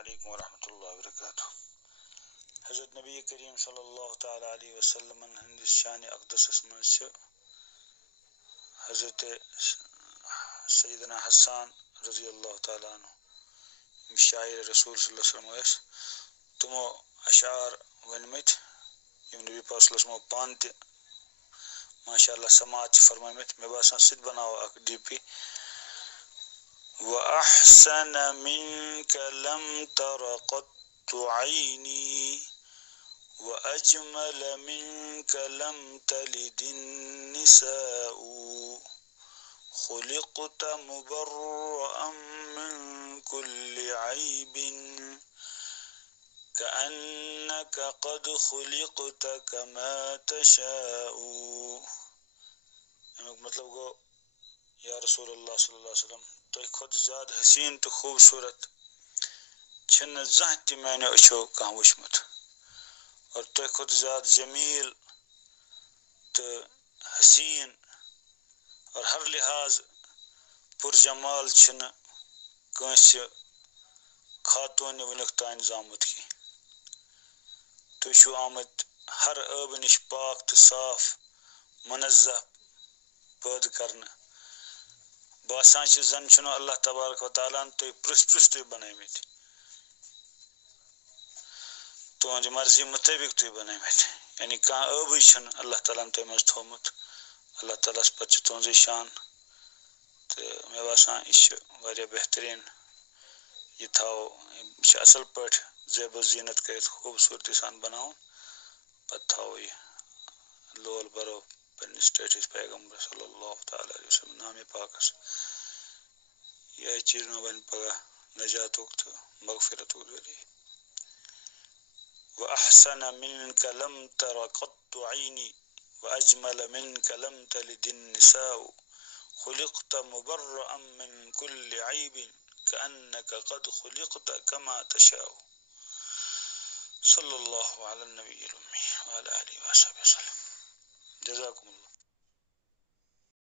علیکم ورحمۃ اللہ وبرکاتہ. حضرت نبی کریم صلی اللہ تعالی علیہ وسلم ہندس شان اقدس مز حضرت سیدنا حسان رضی اللہ تعالیٰ عنہ شاعر رسول صلی اللہ علیہ وسلم تمو اشعار ونمت یم نبی پاک صلی اللہ علیہ وسلم پان تہ ماشاء اللہ سماعت فرمائمت. مے باسان سہ بناو اک ڈی پی. وأحسن منك لم تر قط عيني وأجمل منك لم تلد النساء خلقت مبرأ من كل عيب كأنك قد خلقت كما تشاء. مطلب گو یا رسول اللہ صلی اللہ علیہ وسلم تہ کھت زیادہ حسین تو خوبصورت چھن زانہ تہ میانیو اچھو کان وچھمت اور تہ کھت زیادہ جمیل تو حسین اور ہر لحاظ پر جمال چھن کنس خاتون ونیک تان زامت کی. تھی چھو آمت ہر عیب نش پاک تو صاف منزہ پید کرنے. باسان چھ زن چھنو اللہ تبارک و تعالیٰ تھی پرس تھی بنائمت تہذ مرضی مطابق تھی بنائمت. یعنی کان عیبی چھن اللہ تعالیٰ تھی مز تھومت. اللہ تعالیٰ پتہ تہذ شان تو مے باسان یہ بہترین یہ تھو یہ اصل پہ زیب و زینت کرت خوبصورتی سان بناؤن پتہ تھو یہ لول برو پنس سٹیٹس پیغمبر صلی اللہ تعالی علیہ وسلم نام پاکس. یہ چیز میں بن پگہ نجاتک تو مغفرت ذریعہ. وأحسن منك لم تر قط عيني وأجمل منك لم تلد النساء خلقت مبرأ من كل عيب كأنك قد خلقت كما تشاء. صلی اللہ علی النبی الأمی وعلى آلہ وصحبہ وسلم. جزاکم اللہ.